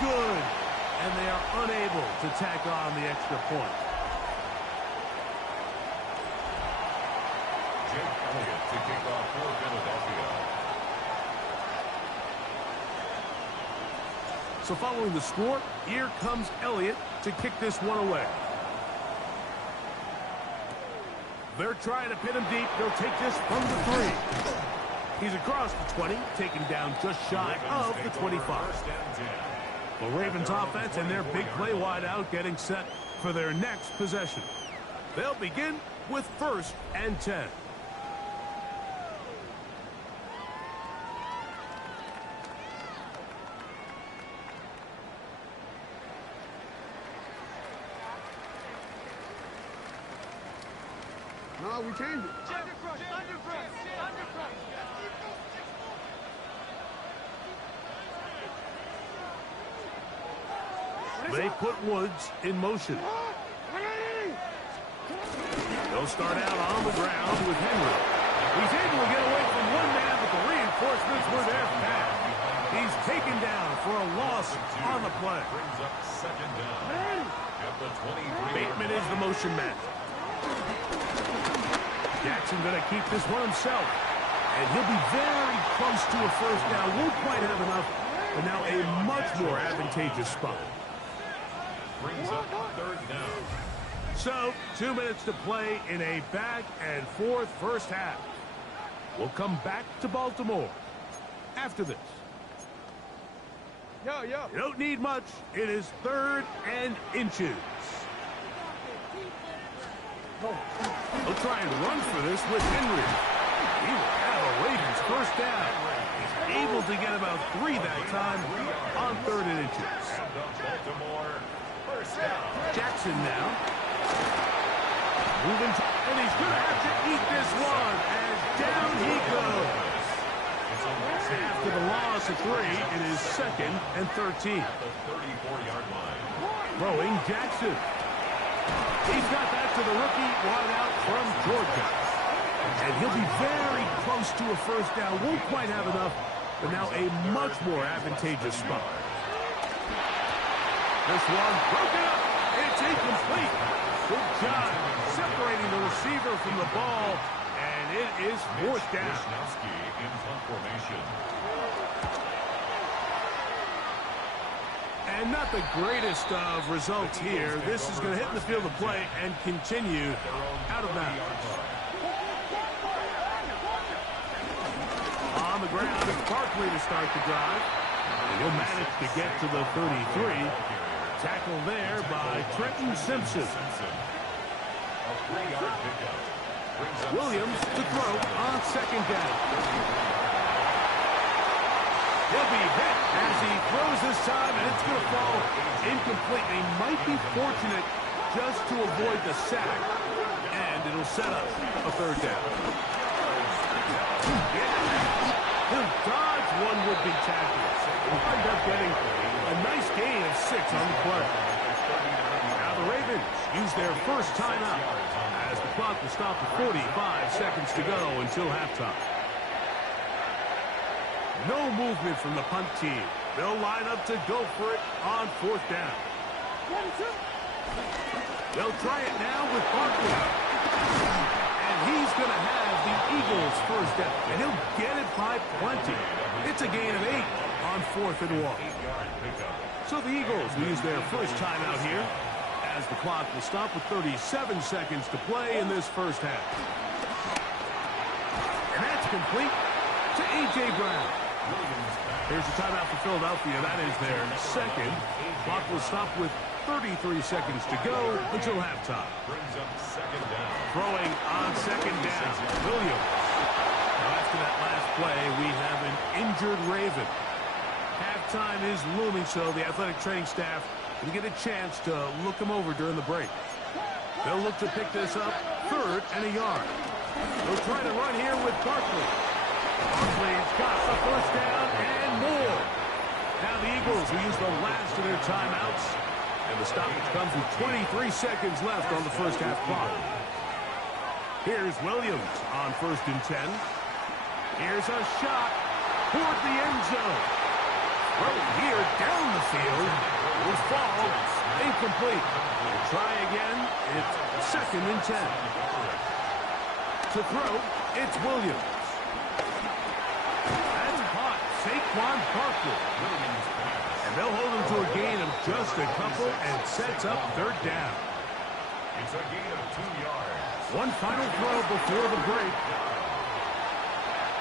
good. And they are unable to tack on the extra point. Jake Elliott to kick off for Philadelphia. So following the score, here comes Elliott to kick this one away. They're trying to pin him deep. They'll take this from the 3. He's across the 20, taken down just shy of the 25. The Ravens offense and their big play wideout getting set for their next possession. They'll begin with 1st and 10. No, we changed it. They put Woods in motion. They'll start out on the ground with Henry. He's able to get away from one man, but the reinforcements were there fast. He's taken down for a loss on the play. Brings up 2nd down. At the 23. Bateman is the motion man. Jackson going to keep this one himself. And he'll be very close to a first down. Won't quite have enough, but now a much more advantageous spot. Brings up 3rd down. So, 2 minutes to play in a back-and-forth first half. We'll come back to Baltimore after this. Yo. You don't need much. It is 3rd and inches. He'll try and run for this with Henry. He will have a Ravens first down. He's able to get about 3 that time on 3rd and inches. And the Baltimore first down. Jackson now. Moving, and he's going to have to eat this one as down he goes. After the loss of 3, it is 2nd and 13. At the 34-yard line. Throwing Jackson. He's got that to the rookie wideout from Georgia. And he'll be very close to a first down. Won't quite have enough, but now a much more advantageous spot. This one broken up. It's incomplete. Good job separating the receiver from the ball, and it is 4th down. In punt formation. And not the greatest of results here. This is going to hit in the field of play and continue out of bounds. On the ground is Barkley to start the drive. And he'll manage to get to the 33. Tackle there by Trenton Simpson. A 3-yard pickup. Williams to throw on 2nd down. He'll be hit as he throws this time, and it's going to fall incomplete. They might be fortunate just to avoid the sack, and it'll set up a 3rd down. He'll dodge one would-be tackler. He'll wind up getting a nice gain of 6 on the play. Now the Ravens use their first timeout as the clock will stop at 45 seconds to go until halftime. No movement from the punt team. They'll line up to go for it on 4th down. They'll try it now with Barkley. And he's going to have the Eagles first down. And he'll get it by plenty. It's a gain of 8 on 4th and 1. So the Eagles will use their first timeout here as the clock will stop with 37 seconds to play in this first half. And that's complete to A.J. Brown. Here's the timeout for Philadelphia. That is their 2nd. Clock will stop with 33 seconds to go until halftime. Brings up 2nd down. Throwing on 2nd down, Williams. Now after that last play, we have an injured Raven. Halftime is looming, so the athletic training staff will get a chance to look him over during the break. They'll look to pick this up 3rd and a yard. They'll try to run here with Barkley. Barkley's got the first down and more. Now the Eagles will use the last of their timeouts. And the stoppage comes with 23 seconds left on the first half clock. Here's Williams on 1st and 10. Here's a shot toward the end zone. Throw here down the field. Will fall. Incomplete. Try again. It's 2nd and 10. To throw, it's Williams. That's caught. Saquon Barkley. And they'll hold him to a gain of just a couple and sets up 3rd down. It's a gain of 2 yards. One final throw before the break.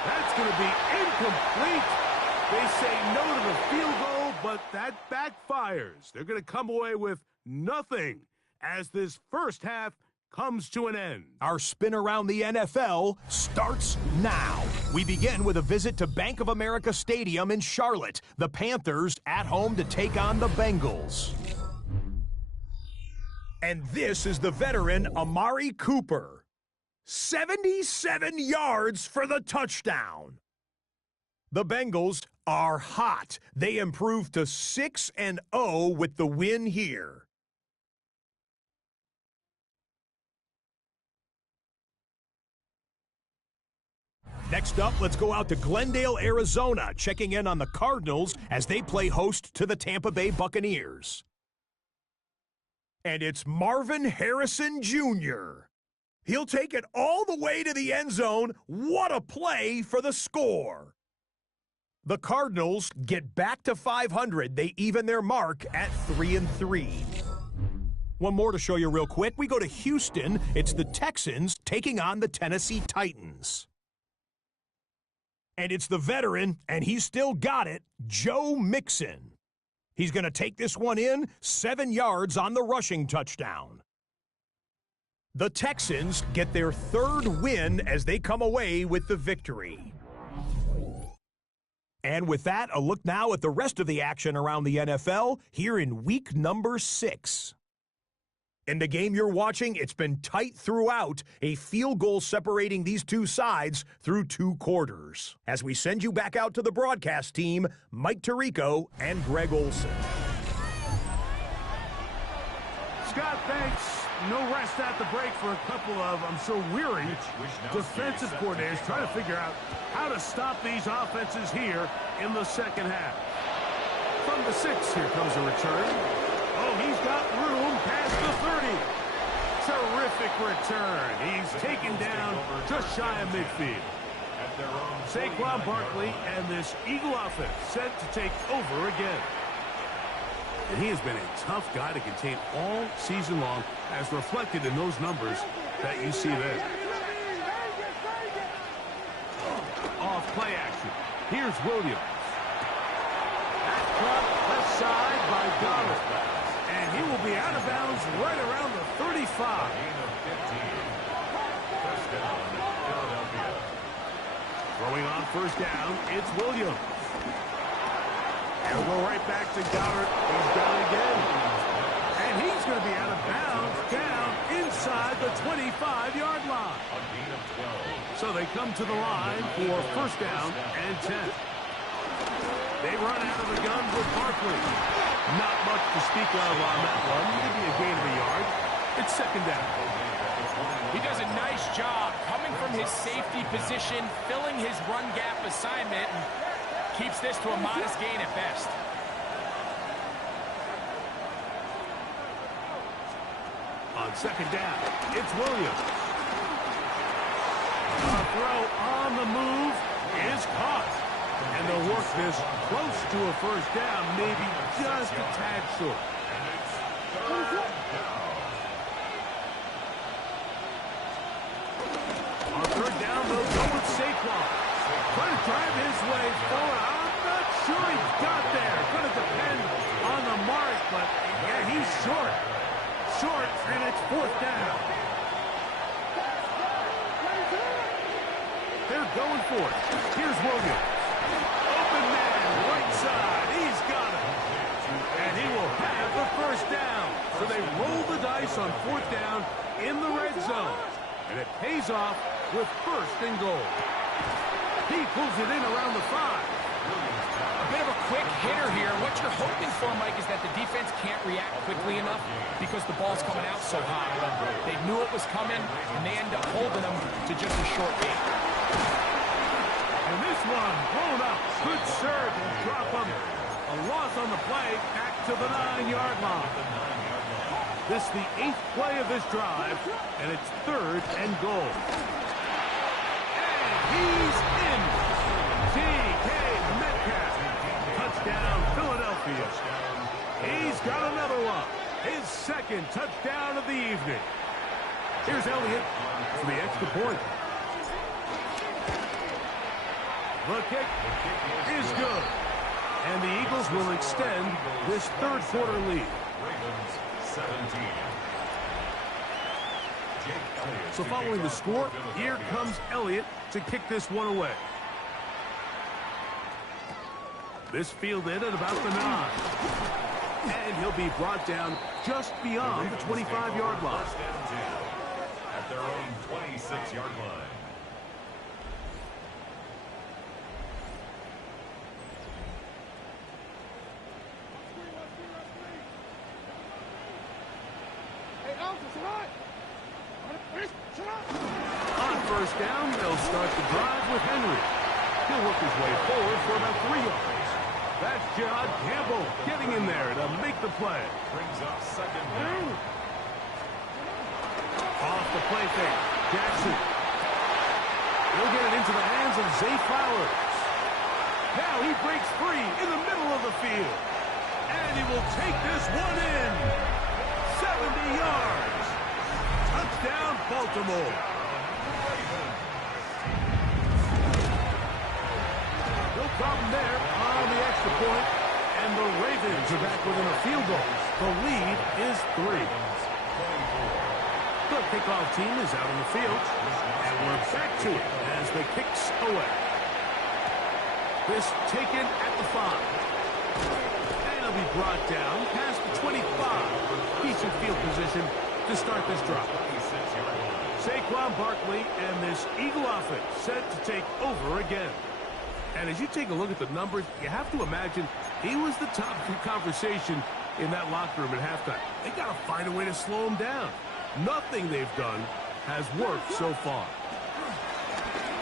That's going to be incomplete. They say no to the field goal, but that backfires. They're going to come away with nothing as this first half comes to an end. Our spin around the NFL starts now. We begin with a visit to Bank of America Stadium in Charlotte. The Panthers at home to take on the Bengals. And this is the veteran Amari Cooper. 77 yards for the touchdown. The Bengals are hot. They improved to 6-0 with the win here. Next up, let's go out to Glendale, Arizona, checking in on the Cardinals as they play host to the Tampa Bay Buccaneers. And it's Marvin Harrison Jr. He'll take it all the way to the end zone. What a play for the score. The Cardinals get back to 500. They even their mark at 3-3. One more to show you real quick. We go to Houston. It's the Texans taking on the Tennessee Titans. And it's the veteran, and he's still got it, Joe Mixon. He's going to take this one in, 7 yards on the rushing touchdown. The Texans get their 3rd win as they come away with the victory. And with that, a look now at the rest of the action around the NFL here in week number 6. In the game you're watching, it's been tight throughout, a field goal separating these two sides through 2 quarters. As we send you back out to the broadcast team, Mike Tirico and Greg Olson. Scott, thanks. No rest at the break for a couple of, I'm sure, weary defensive coordinators trying to figure out how to stop these offenses here in the second half. From the 6, here comes a return. Oh, he's got room past the 30. Terrific return. He's taken down just shy of midfield. Saquon Barkley and this Eagle offense set to take over again. And he has been a tough guy to contain all season long, as reflected in those numbers that you see there. Off play action. Here's Williams. That caught left side by Donald. And he will be out of bounds right around the 35. Throwing on 1st down, it's Williams. And we'll go right back to Goddard. He's down again. And he's going to be out of bounds down inside the 25-yard line. So they come to the line for 1st down and 10. They run out of the gun with Barkley. Not much to speak of on that one. Maybe a gain of a yard. It's 2nd down. He does a nice job coming from his safety position, filling his run gap assignment, and keeps this to a modest gain at best. On 2nd down, it's Williams. A throw on the move is caught. And they'll work this close to a 1st down, maybe just a tad short. On 3rd down, they'll go with Saquon. Trying to drive his way forward. I'm not sure he got there. Going to depend on the mark, but yeah, he's short. Short, and it's 4th down. They're going for it. Here's Williams. Open man, right side. He's got it. And he will have the 1st down. So they roll the dice on 4th down in the red zone. And it pays off with 1st and goal. He pulls it in around the 5. A bit of a quick hitter here. What you're hoping for, Mike, is that the defense can't react quickly enough because the ball's coming out so high. They knew it was coming, and they end up holding them to just a short gain. And this one blown up. Good serve and drop him A loss on the play, back to the 9-yard line. This is the 8th play of this drive, and it's 3rd and goal. And he's in. DK Metcalf. Touchdown, Philadelphia. He's got another one. His 2nd touchdown of the evening. Here's Elliott for the extra point. The kick is good. And the Eagles will extend this 3rd quarter lead. Ravens 17. So following the score, here comes Elliott to kick this one away. This fielded at about the 9. And he'll be brought down just beyond the 25-yard line. First and 10 at their own 26-yard line. On first down, they'll start the drive with Henry. He'll work his way forward for about 3 yards. That's John Campbell getting in there to make the play. Brings up 2nd down. Off the play fake, Jackson. He'll get it into the hands of Zay Flowers. Now he breaks free in the middle of the field. And he will take this one in. 70 yards. Touchdown, Baltimore. No problem there on the extra point. And the Ravens are back within a field goal. The lead is 3. The kickoff team is out on the field. And we're back to it as the kicks away. This taken at the 5. And he'll be brought down past the 25. Decent field position to start this drive. Saquon Barkley and this Eagle offense set to take over again. And as you take a look at the numbers, you have to imagine he was the top conversation in that locker room at halftime. They got to find a way to slow him down. Nothing they've done has worked so far.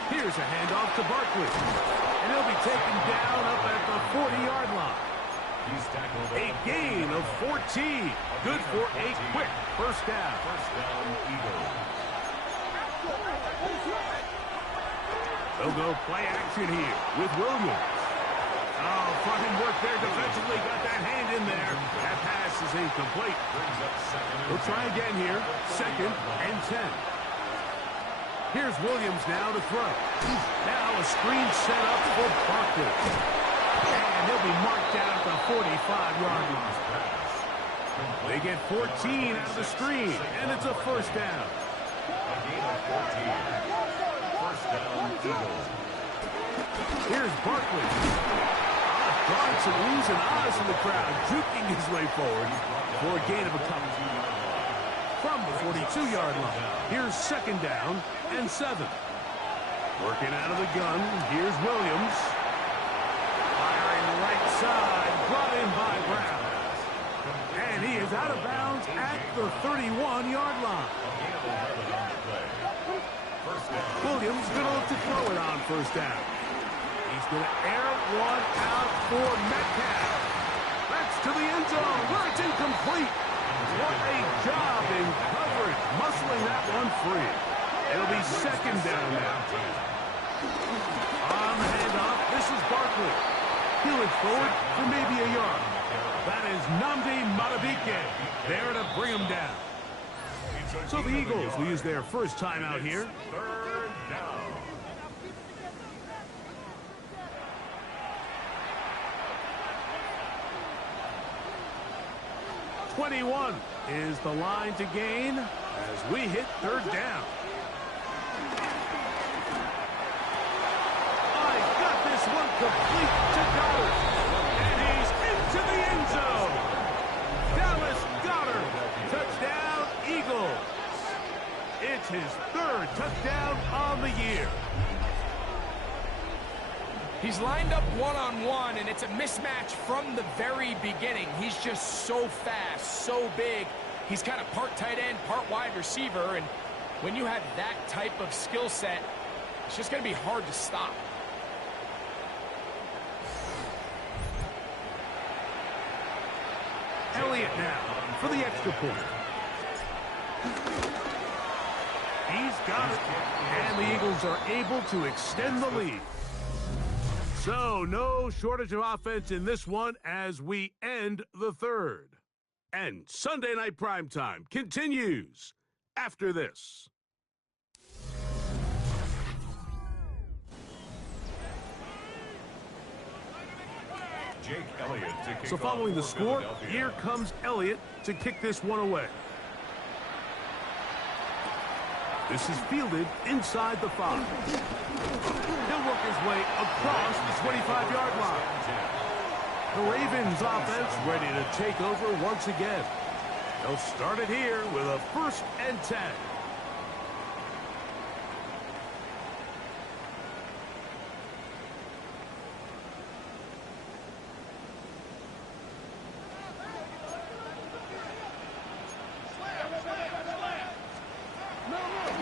Here's a handoff to Barkley. And he'll be taken down up at the 40-yard line. A gain of 14. Good for a quick first down. First down, Eagles. They'll go play action here with Williams. Oh, front end work there defensively. Got that hand in there. That pass is incomplete. Brings up 2nd and We'll try again here. 2nd and 10. Here's Williams now to throw. Now a screen set up for Barkley. And he'll be marked down at the 45-yard line. They get 14 out of the screen, and it's a first down. A gain of 14. First down, Eagles. Here's Barkley. Drawing some oohs and ahs from the crowd, juking his way forward for a gain of a couple. From the 42-yard line, here's 2nd down and 7. Working out of the gun, here's Williams. Firing right side, brought in by Brown. And he is out of bounds at the 31-yard line. Williams going to look to throw it on first down. He's going to air one out for Metcalf. That's to the end zone where it's incomplete. What a job in coverage, muscling that one free. It'll be 2nd down now. On the handoff, this is Barkley. He'll look forward for maybe a yard. That is Nnamdi Madubuike there to bring him down. So the Eagles will use their first timeout here. 3rd down. 21 is the line to gain as we hit 3rd down. I got this one complete to Goddard. And he's into the end zone. Dallas Goddard. Touchdown, Eagles. It's his 3rd touchdown on the year. He's lined up one-on-one, and it's a mismatch from the very beginning. He's just so fast, so big. He's kind of part tight end, part wide receiver, and when you have that type of skill set, it's just going to be hard to stop. Elliott now for the extra point. He's got it. And the Eagles are able to extend the lead. So no shortage of offense in this one as we end the third. And Sunday Night Primetime continues after this. Jake Elliott to kick So following the off for score, Philadelphia. here comes Elliott to kick this one away. This is fielded inside the 5. He'll work his way across the 25-yard line. The Ravens offense ready to take over once again. They'll start it here with a 1st and 10.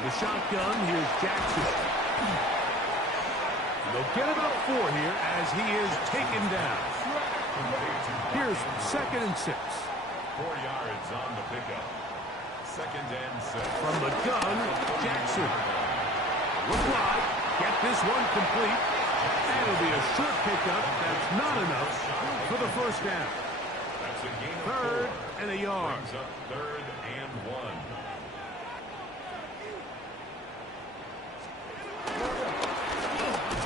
The shotgun, here's Jackson. They'll get about 4 here as he is taken down. Here's 2nd and 6. 4 yards on the pickup. 2nd and 6. From the gun, Jackson. Look wide, get this one complete. And it'll be a short pickup. That's not enough for the 1st down. That's a gain of 3rd 4. and a yard. Brings up 3rd and 1.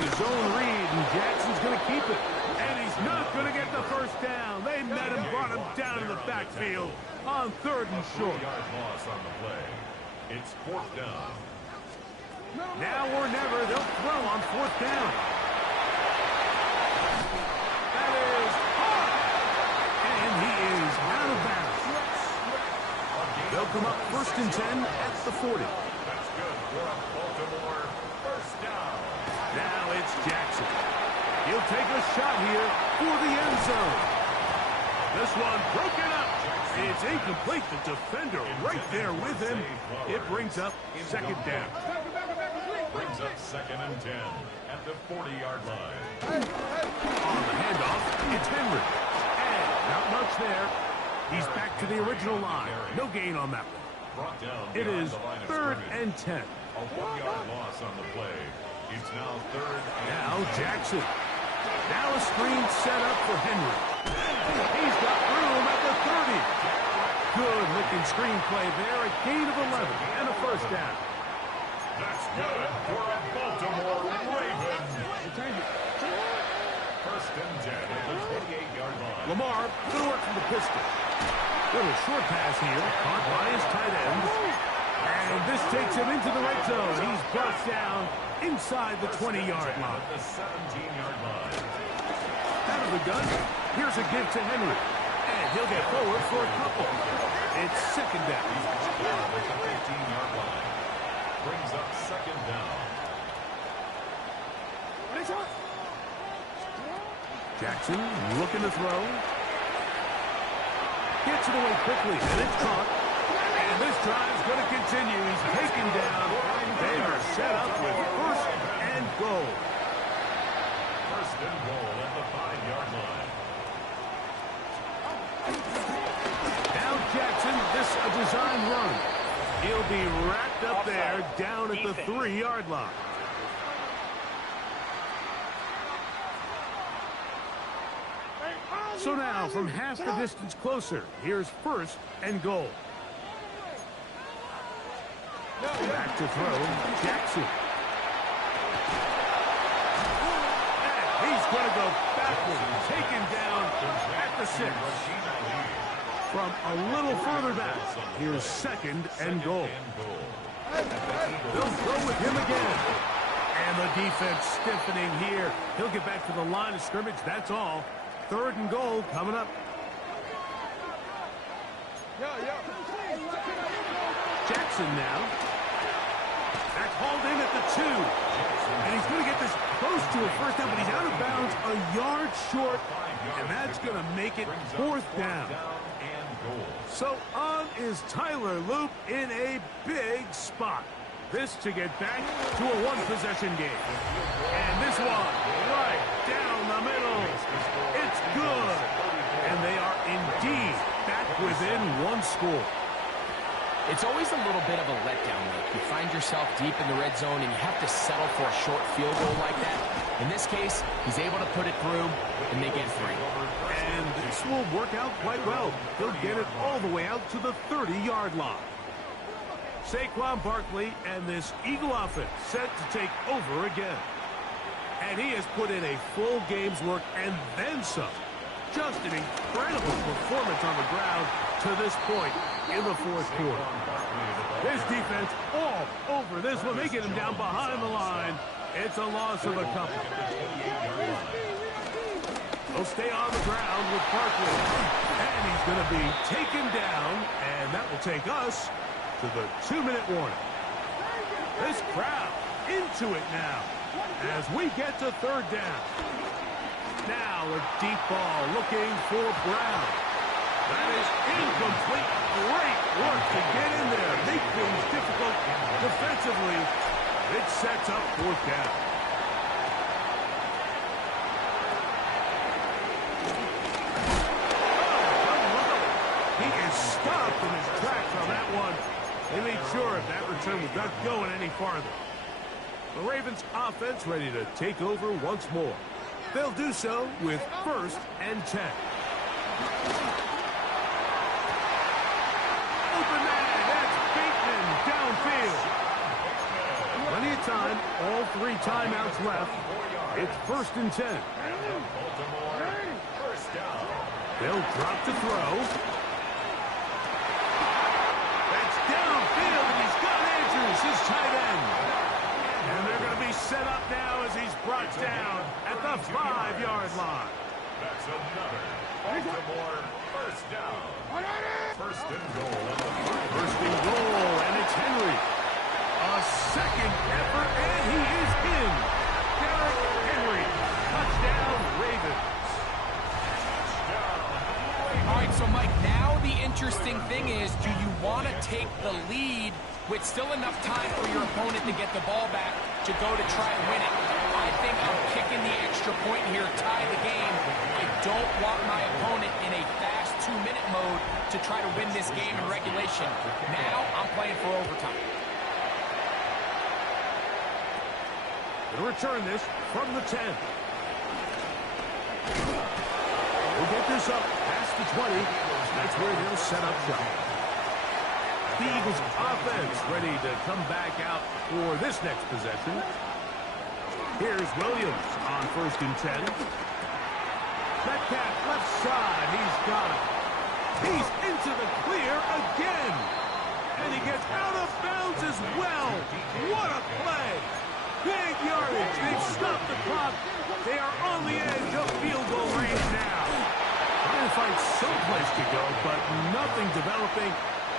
It's a zone read, and Jackson's going to keep it. And he's not going to get the 1st down. They met him, brought him down in the backfield on 3rd and short. 4-yard loss on the play. It's 4th down. Now or never, they'll throw on 4th down. That is hard. And he is out of bounds. They'll come up 1st and 10 at the 40. That's good for a Baltimore 1st down. Now it's Jackson. He'll take a shot here for the end zone. This one broken up. It's incomplete. The defender right there with him. It brings up 2nd down. Brings up 2nd and 10 at the 40-yard line. On the handoff, it's Henry. And not much there. He's back to the original line. No gain on that one. Brought down It beyond is the line of 3rd scrimmage. and 10. A 1-yard loss on the play. It's now 3rd and Now 10. Jackson. Now a screen set up for Henry. He's got room at the 30. Good looking screen play there. A gain of 11 and a 1st down. That's good for a Baltimore Ravens. 1st and 10 at the 28-yard line. Lamar going to work from the pistol. Little short pass here. Caught by his tight end. And this takes him into the red zone. He's brought down inside the 20-yard line. At the 17-yard line. Out of the gun, here's a give to Henry. And he'll get forward for a couple. It's 2nd down. At the 15-yard line. Brings up 2nd down. Jackson looking to throw. Gets it away quickly, and it's caught. And this drive's going to continue. He's taken down. They are set up with 1st and goal. 1st and goal at the 5-yard line. Now Jackson, this a design run. He'll be wrapped up there down at the 3-yard line. So now, from half the distance closer, here's 1st and goal. Back to throw, Jackson. And he's going to go backwards, taken down at the 6. From a little further back, here's 2nd and goal. They'll go with him again. And the defense stiffening here. He'll get back to the line of scrimmage, that's all. 3rd and goal coming up. Jackson now. That's hauled in at the 2. And he's going to get this close to a 1st down, but he's out of bounds a yard short. And that's going to make it 4th down. So on is Tyler Loop in a big spot. This to get back to a 1-possession game. And this one right down the middle. It's good. And they are indeed back within one score. It's always a little bit of a letdown. Like you find yourself deep in the red zone and you have to settle for a short field goal like that. In this case, he's able to put it through, and they get 3. And this will work out quite well. He'll get it all the way out to the 30-yard line. Saquon Barkley and this Eagle offense set to take over again. And he has put in a full game's work and then some. Just an incredible performance on the ground to this point in the fourth quarter. This defense all over this one. They get him down behind the line. It's a loss of a couple. He'll stay on the ground with Barkley. And he's going to be taken down. And that will take us to the 2-minute warning. This crowd into it now as we get to third down. Now a deep ball looking for Brown. That is incomplete. Great work to get in there. Make things difficult defensively. It sets up fourth down. He is stopped in his tracks on that one. They made sure if that return was not going any farther. The Ravens offense ready to take over once more. They'll do so with 1st and 10. Open man, that's Bateman downfield. Plenty of time, all 3 timeouts left. It's 1st and 10. They'll drop to throw. That's downfield, and he's got Andrews, his tight end. And they're going to be set up now as he's brought down at the 5-yard line. That's another Baltimore first down. First and goal. First and goal, and it's Henry. A second effort, and he is in. Derrick Henry. Touchdown, Ravens. All right, so Mike, now the interesting thing is, do you want to take the lead with still enough time for your opponent to get the ball back to go to try to win it? I think I'm kicking the extra point here, tie the game. I don't want my opponent in a fast 2-minute mode to try to win this game in regulation. Now I'm playing for overtime. Gonna return this from the 10. We'll get this up past the 20. That's where they'll set up shop. The Eagles offense ready to come back out for this next possession. Here's Williams on 1st and 10. Metcalf left side. He's got it. He's into the clear again. And he gets out of bounds as well. What a play. Big yardage. They've stopped the clock. They are on the edge of field goal range now. Trying to find someplace to go, but nothing developing.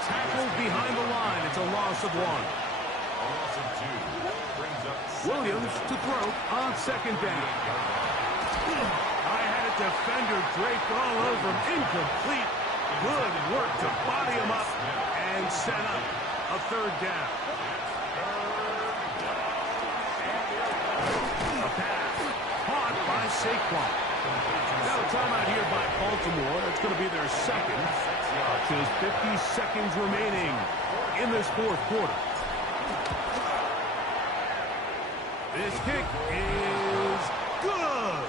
Tackled behind the line. It's a loss of 1. Williams to throw on 2nd down. I had a defender draped all over him. Incomplete. Good work to body him up and set up a 3rd down. A pass. Caught by Saquon. Now a timeout here by Baltimore. That's going to be their 2nd. Just 50 seconds remaining in this 4th quarter. This kick is good.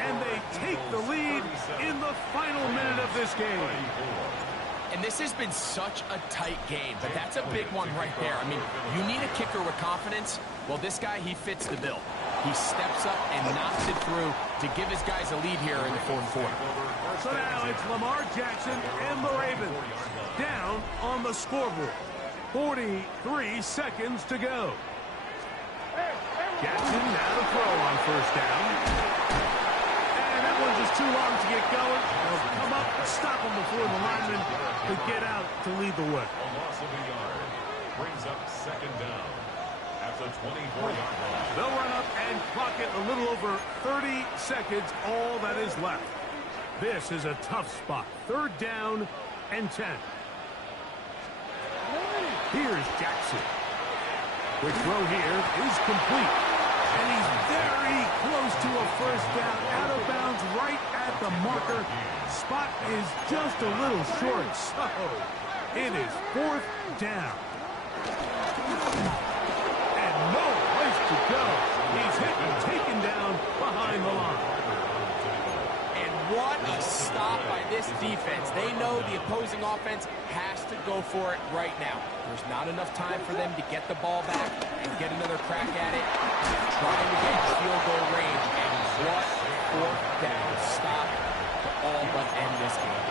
And they take the lead in the final minute of this game. And this has been such a tight game, but that's a big one right there. I mean, you need a kicker with confidence. Well, this guy, he fits the bill. He steps up and knocks it through to give his guys a lead here in the 4th quarter. So now it's Lamar Jackson and the Ravens down on the scoreboard. 43 seconds to go. Jackson now to throw on 1st down. And that one's just too long to get going. They'll come up, stop him before the lineman could get out to lead the way. A loss of a yard brings up 2nd down at the 24-yard line. They'll run up and clock it a little over 30 seconds, all that is left. This is a tough spot. 3rd down and 10. Here's Jackson. The throw here is complete. And he's very close to a first down. Out of bounds right at the marker. Spot is just a little short. So it is fourth down. And no place to go. He's hit and taken down behind the line. And what a stop by this defense. They know the opposing offense has to go for it right now. There's not enough time for them to get the ball back and get another crack at it. They're trying to get field goal range. And what fourth down stop to all but end this game.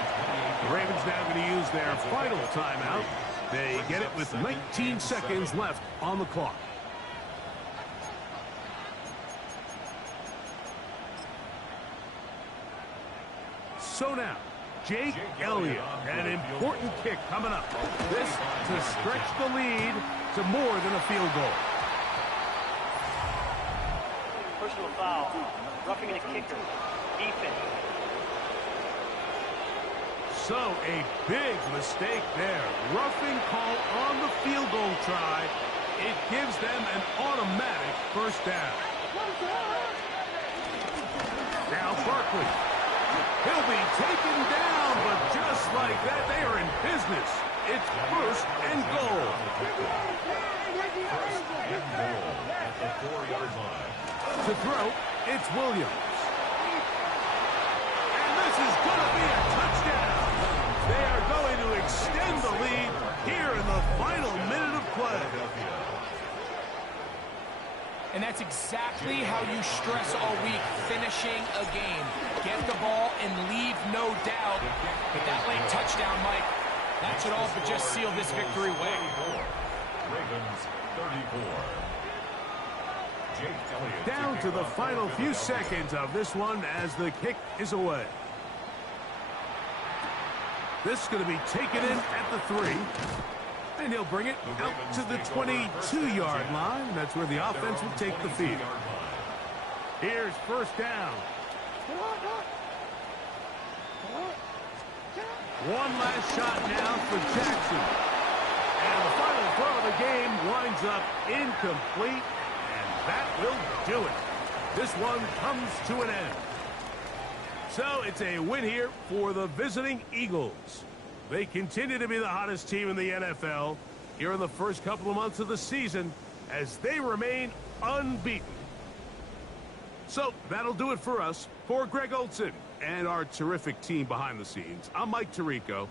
The Ravens now going to use their final timeout. They get it with 19 seconds left on the clock. So now, Jake Elliott, an important kick coming up. This to stretch the lead to more than a field goal. Personal foul. Roughing the kicker. Defense. So a big mistake there. Roughing call on the field goal try. It gives them an automatic first down. Now Barkley. He'll be taken down, but just like that, they are in business. It's first and goal. First and goal at the 4-yard line. To throw, it's Williams. And this is going to be a touchdown. They are going to extend the lead here in the final minute of play. And that's exactly how you stress all week, finishing a game. Get the ball and leave no doubt. But that late touchdown, Mike, that should all but just seal this victory away. Ravens 34. Jake Elliott Down to the final few seconds of this one as the kick is away. This is going to be taken in at the 3. And he'll bring it out to the 22-yard line. That's where the offense will take the field. Here's first down. One last shot now for Jackson. And the final throw of the game winds up incomplete. And that will do it. This one comes to an end. So it's a win here for the visiting Eagles. They continue to be the hottest team in the NFL here in the first couple of months of the season as they remain unbeaten. So that'll do it for us. For Greg Olson and our terrific team behind the scenes, I'm Mike Tirico.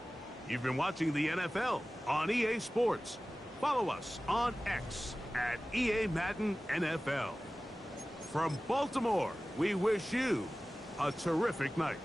You've been watching the NFL on EA Sports. Follow us on X at EA Madden NFL. From Baltimore, we wish you a terrific night.